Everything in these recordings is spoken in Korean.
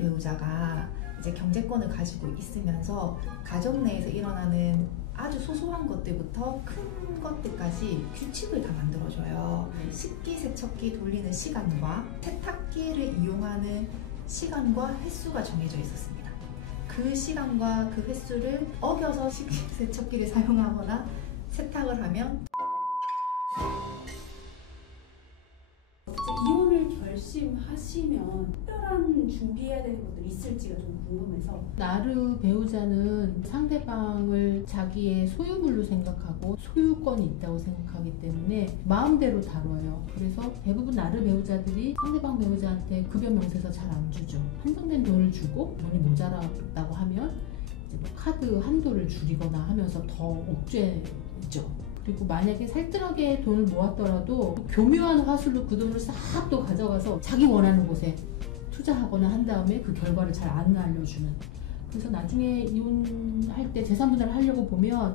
배우자가 이제 경제권을 가지고 있으면서 가정 내에서 일어나는 아주 소소한 것들부터 큰 것들까지 규칙을 다 만들어줘요. 식기세척기 돌리는 시간과 세탁기를 이용하는 시간과 횟수가 정해져 있었습니다. 그 시간과 그 횟수를 어겨서 식기세척기를 사용하거나 세탁을 하면 이혼을 결심하시면 특별한 준비해야 되는 것들이 있을지가 좀 궁금해서. 나르 배우자는 상대방을 자기의 소유물로 생각하고 소유권이 있다고 생각하기 때문에 마음대로 다뤄요. 그래서 대부분 나르 배우자들이 상대방 배우자한테 급여 명세서 잘 안 주죠. 한정된 돈을 주고 돈이 모자랐다고 하면 이제 뭐 카드 한도를 줄이거나 하면서 더 억제죠. 그리고 만약에 살뜰하게 돈을 모았더라도 교묘한 화술로 그 돈을 싹 또 가져가서 자기 원하는 곳에 투자하거나 한 다음에 그 결과를 잘 안 알려주는. 그래서 나중에 이혼할 때 재산 분할을 하려고 보면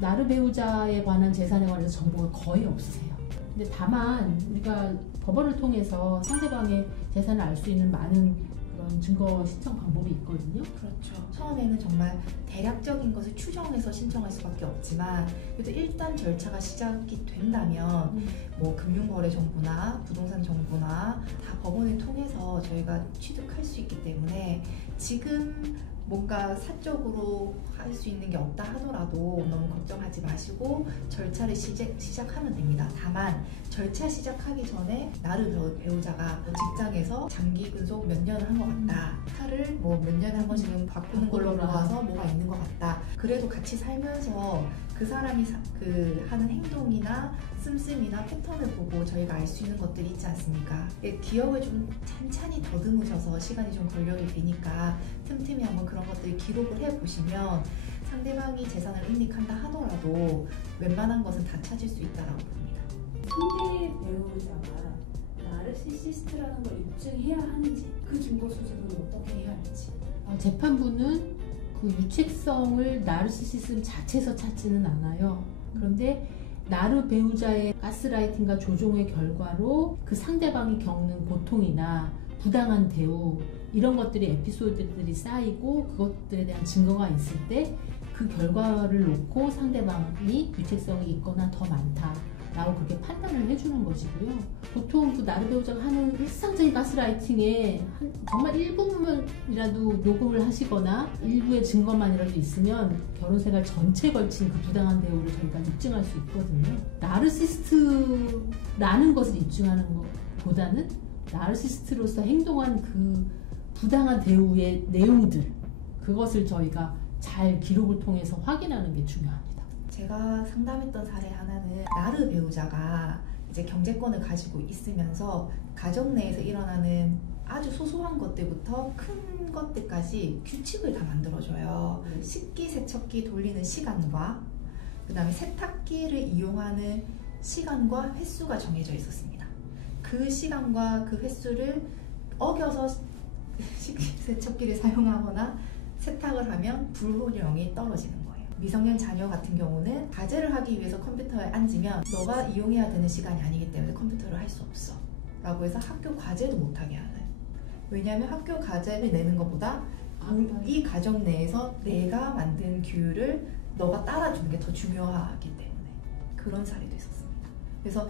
나르 배우자에 관한 재산에 관해서 정보가 거의 없으세요. 근데 다만 우리가 법원을 통해서 상대방의 재산을 알 수 있는 많은 그런 증거 신청 방법이 있거든요. 그렇죠. 처음에는 정말 대략적인 것을 추정해서 신청할 수밖에 없지만 그래도 일단 절차가 시작이 된다면 뭐 금융거래 정보나 부동산 정보나 다 법원을 통해서 저희가 취득할 수 있기 때문에 지금 뭔가 사적으로 할 수 있는 게 없다 하더라도 너무 걱정하지 마시고 절차를 시작하면 됩니다. 다만 절차 시작하기 전에 나르 배우자가 직장에서 장기 근속 몇 년을 한 것 같다. 차를 뭐 몇 년에 한 번씩은 바꾸는 걸로 보아서 뭐가 있는 것 같다. 그래도 같이 살면서 그 사람이 하는 행동이나 씀씀이나 패턴을 보고 저희가 알 수 있는 것들이 있지 않습니까? 기억을 좀 찬찬히 더듬으셔서 시간이 좀 걸려도 되니까 틈틈이 한번 그런 것들을 기록을 해보시면 상대방이 재산을 은닉한다 하더라도 웬만한 것은 다 찾을 수 있다고 봅니다. 상대 배우자가 나르시시스트라는 걸 입증해야 하는지 그 증거 수집은 어떻게 해야 할지. 재판부는 그 유책성을 나르시시즘 자체에서 찾지는 않아요. 그런데 나르 배우자의 가스라이팅과 조종의 결과로 그 상대방이 겪는 고통이나 부당한 대우 이런 것들이 에피소드들이 쌓이고 그것들에 대한 증거가 있을 때 그 결과를 놓고 상대방이 유책성이 있거나 더 많다라고 그렇게 판단을 해주는 것이고요. 보통 그 나르 배우자가 하는 일상적인 가스라이팅에 정말 일부분이라도 녹음을 하시거나 일부의 증거만이라도 있으면 결혼생활 전체에 걸친 그 부당한 대우를 저희가 입증할 수 있거든요. 나르시스트라는 것을 입증하는 것보다는 나르시스트로서 행동한 그 부당한 대우의 내용들, 그것을 저희가 잘 기록을 통해서 확인하는 게 중요합니다. 제가 상담했던 사례 하나는 나르 배우자가 이제 경제권을 가지고 있으면서 가정 내에서 일어나는 아주 소소한 것들부터 큰 것들까지 규칙을 다 만들어줘요. 식기세척기 돌리는 시간과 그 다음에 세탁기를 이용하는 시간과 횟수가 정해져 있었습니다. 그 시간과 그 횟수를 어겨서 식기세척기를 사용하거나 세탁을 하면 불호령이 떨어지는 거예요. 미성년 자녀 같은 경우는 과제를 하기 위해서 컴퓨터에 앉으면 너가 이용해야 되는 시간이 아니기 때문에 컴퓨터를 할 수 없어 라고 해서 학교 과제도 못하게 하는. 왜냐하면 학교 과제를 내는 것보다 이 가정 내에서 내가 만든 규율을 너가 따라주는 게 더 중요하기 때문에 그런 사례도 있었습니다. 그래서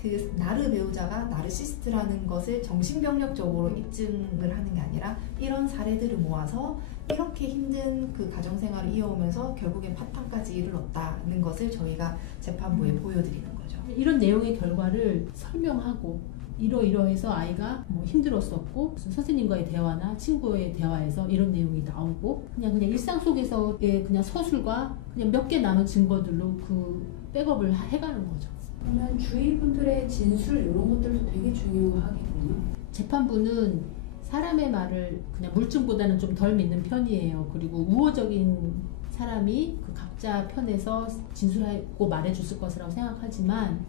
그 나르 배우자가 나르시스트라는 것을 정신병력적으로 입증을 하는 게 아니라 이런 사례들을 모아서 이렇게 힘든 그 가정생활을 이어오면서 결국엔 파탄까지 이르렀다는 것을 저희가 재판부에 보여드리는 거죠. 이런 내용의 결과를 설명하고 이러이러해서 아이가 뭐 힘들었었고 무슨 선생님과의 대화나 친구의 대화에서 이런 내용이 나오고 그냥 일상 속에서의 그냥 서술과 그냥 몇 개 남은 증거들로 그 백업을 해가는 거죠. 그러면 주위 분들의 진술 이런 것들도 되게 중요하겠군요. 재판부는 사람의 말을 그냥 물증보다는 좀 덜 믿는 편이에요. 그리고 우호적인 사람이 그 각자 편에서 진술하고 말해줬을 것이라고 생각하지만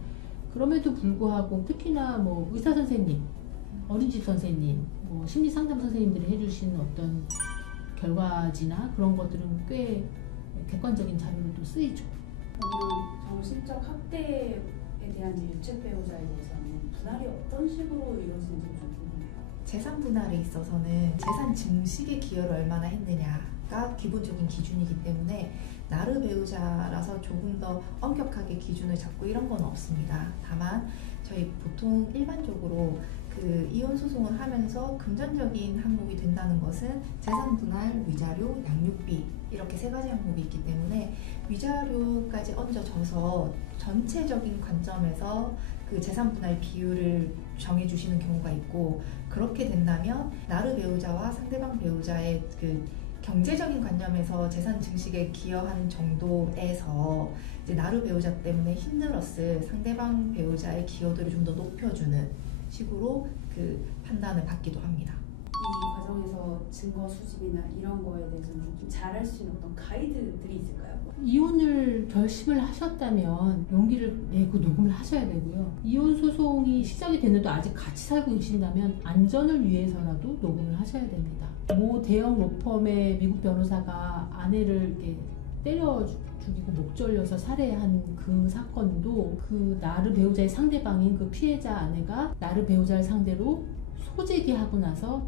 그럼에도 불구하고 특히나 뭐 의사 선생님, 어린이집 선생님, 뭐 심리 상담 선생님들이 해주시는 어떤 결과지나 그런 것들은 꽤 객관적인 자료로 또 쓰이죠. 그러면 정신적 학대에 대한 유책 배우자에 대해서는 분할이 어떤 식으로 이루어지는지 좀 궁금해요. 재산 분할에 있어서는 재산 증식에 기여를 얼마나 했느냐가 기본적인 기준이기 때문에 나르 배우자라서 조금 더 엄격하게 기준을 잡고 이런 건 없습니다. 다만 저희 보통 일반적으로 그 이혼 소송을 하면서 금전적인 항목이 된다는 것은 재산 분할, 위자료, 양육비 이렇게 세 가지 항목이 있기 때문에 위자료까지 얹어져서 전체적인 관점에서 그 재산 분할 비율을 정해주시는 경우가 있고, 그렇게 된다면 나르 배우자와 상대방 배우자의 그 경제적인 관념에서 재산 증식에 기여한 정도에서 이제 나르 배우자 때문에 힘들었을 상대방 배우자의 기여도를 좀 더 높여주는 식으로 그 판단을 받기도 합니다. 이 과정에서 증거 수집이나 이런 거에 대해서는 좀 잘할 수 있는 어떤 가이드들이 있을까요? 이혼을 결심을 하셨다면 용기를 내고 녹음을 하셔야 되고요. 이혼 소송이 시작이 됐는데 아직 같이 살고 계신다면 안전을 위해서라도 녹음을 하셔야 됩니다. 모 대형 로펌의 미국 변호사가 아내를 이렇게 때려 죽이고 목 졸려서 살해한 그 사건도 그 나르 배우자의 상대방인 그 피해자 아내가 나르 배우자를 상대로 소제기하고 나서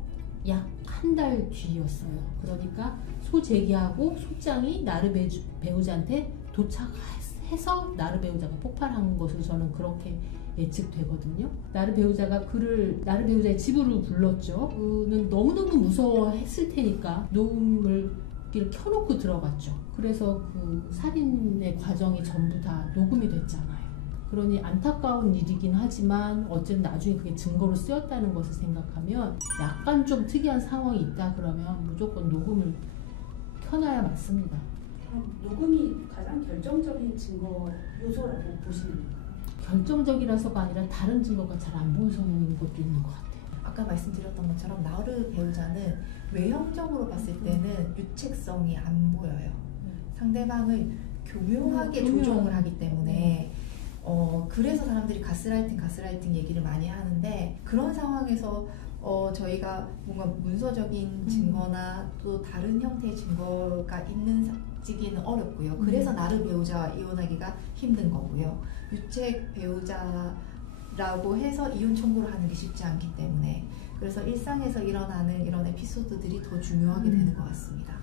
약 한 달 뒤였어요. 그러니까 소제기하고 소장이 나르 배우자한테 도착해서 나르 배우자가 폭발한 것으로 저는 그렇게 예측되거든요. 나르 배우자가 그를 나르 배우자의 집으로 불렀죠. 그는 너무너무 무서워했을 테니까 녹음을 켜놓고 들어갔죠. 그래서 그 살인의 과정이 전부 다 녹음이 됐잖아요. 그러니 안타까운 일이긴 하지만 어쨌든 나중에 그게 증거로 쓰였다는 것을 생각하면 약간 좀 특이한 상황이 있다 그러면 무조건 녹음을 켜놔야 맞습니다. 그럼 녹음이 가장 결정적인 증거 요소라고 보시는 건가요? 결정적이라서가 아니라 다른 증거가 잘 안 보이는 것도 있는 것 같아요. 아까 말씀드렸던 것처럼 나르 배우자는 외형적으로 봤을 때는 유책성이 안 보여요. 상대방을 교묘하게 조종을 하기 때문에 그래서 사람들이 가스라이팅 얘기를 많이 하는데, 그런 상황에서 저희가 뭔가 문서적인 증거나 또 다른 형태의 증거가 있는지기는 어렵고요. 그래서 나르 배우자와 이혼하기가 힘든 거고요. 유책 배우자라고 해서 이혼 청구를 하는 게 쉽지 않기 때문에, 그래서 일상에서 일어나는 이런 에피소드들이 더 중요하게 되는 것 같습니다.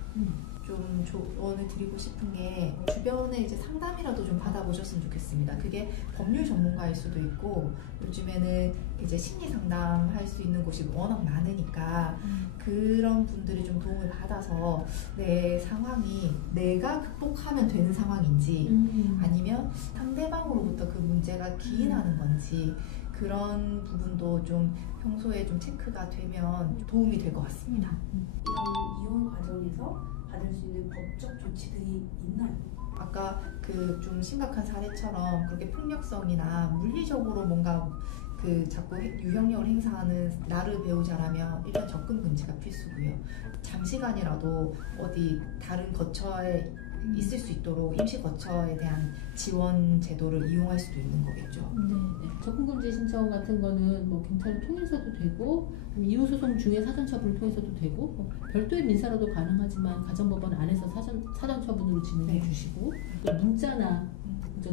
좀 조언을 드리고 싶은 게, 주변에 이제 상담이라도 좀 받아보셨으면 좋겠습니다. 그게 법률 전문가일 수도 있고, 요즘에는 이제 심리 상담할 수 있는 곳이 워낙 많으니까 그런 분들이 좀 도움을 받아서 내 상황이 내가 극복하면 되는 상황인지 아니면 상대방으로부터 그 문제가 기인하는 건지, 그런 부분도 좀 평소에 좀 체크가 되면 도움이 될 것 같습니다. 이런 이혼 과정에서 받을 수 있는 법적 조치들이 있나요? 아까 그 좀 심각한 사례처럼 그렇게 폭력성이나 물리적으로 뭔가 그 자꾸 유형력을 행사하는 나르 배우자라면 일단 접근 금지가 필수고요. 장시간이라도 어디 다른 거처에 있을 수 있도록 임시 거처에 대한 지원 제도를 이용할 수도 있는 거겠죠. 네. 접근금지 신청 같은 거는 뭐 경찰을 통해서도 되고, 이혼 소송 중에 사전 처분을 통해서도 되고, 뭐 별도의 민사로도 가능하지만 가정법원 안에서 사전 처분으로 진행해 주시고, 또 문자나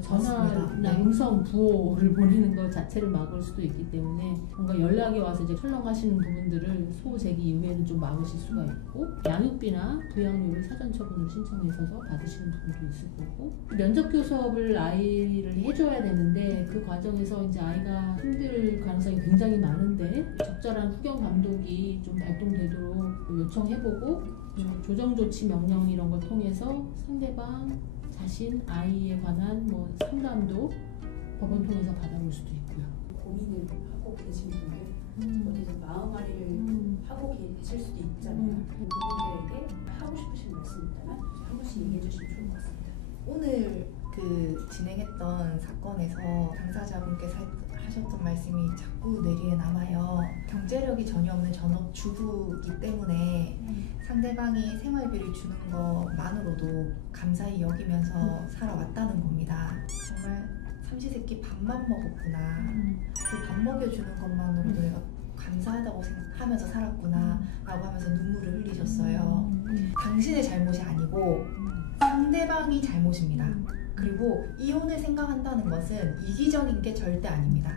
전화나 음성 부호를 보내는 것 자체를 막을 수도 있기 때문에 뭔가 연락이 와서 이제 철렁하시는 부분들을 소제기 이후에는 좀 막으실 수가 있고, 양육비나 부양료를 사전 처분으로 신청해서 받으시는 부분도 있을 거고, 면접 교섭을 아이를 해줘야 되는데 그 과정에서 이제 아이가 힘들 가능성이 굉장히 많은데 적절한 후견 감독이 좀 발동되도록 요청해보고, 조정 조치 명령 이런 걸 통해서 상대방 자신, 아이에 관한 뭐 상담도 법원 통해서 받아볼 수도 있고요. 고민을 하고 계신 분들, 어디서 마음앓이를 하고 계실 수도 있잖아요. 그분들에게 하고 싶으신 말씀 있다면 한 번씩 얘기해 주시면 좋을 것 같습니다. 오늘 그 진행했던 사건에서 당사자분께서 하셨던 말씀이 자꾸 뇌리에 남아요. 경제력이 전혀 없는 전업주부이기 때문에 상대방이 생활비를 주는 것만으로도 감사히 여기면서 살아왔다는 겁니다. 정말 삼시세끼 밥만 먹었구나. 그 밥 먹여주는 것만으로도 내가 감사하다고 생각하면서 살았구나 라고 하면서 눈물을 흘리셨어요. 당신의 잘못이 아니고 상대방이 잘못입니다. 그리고 이혼을 생각한다는 것은 이기적인 게 절대 아닙니다.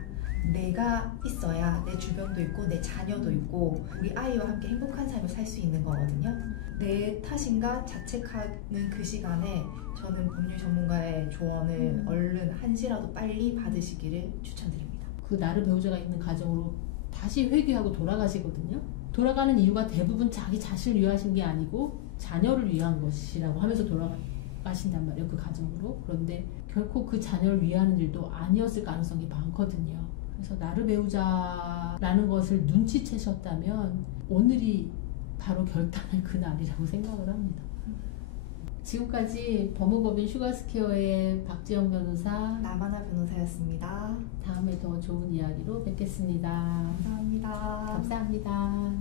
내가 있어야 내 주변도 있고 내 자녀도 있고 우리 아이와 함께 행복한 삶을 살 수 있는 거거든요. 내 탓인가 자책하는 그 시간에 저는 법률 전문가의 조언을 얼른 한시라도 빨리 받으시기를 추천드립니다. 그 나르 배우자가 있는 가정으로 다시 회귀하고 돌아가시거든요. 돌아가는 이유가 대부분 자기 자신을 위하신 게 아니고 자녀를 위한 것이라고 하면서 돌아가신단 말이에요. 그 가정으로. 그런데 결코 그 자녀를 위하는 일도 아니었을 가능성이 많거든요. 그래서 나르 배우자라는 것을 눈치채셨다면 오늘이 바로 결단의 그날이라고 생각을 합니다. 지금까지 법무법인 슈가스퀘어의 박지영 변호사, 나만화 변호사였습니다. 다음에 더 좋은 이야기로 뵙겠습니다. 감사합니다. 감사합니다.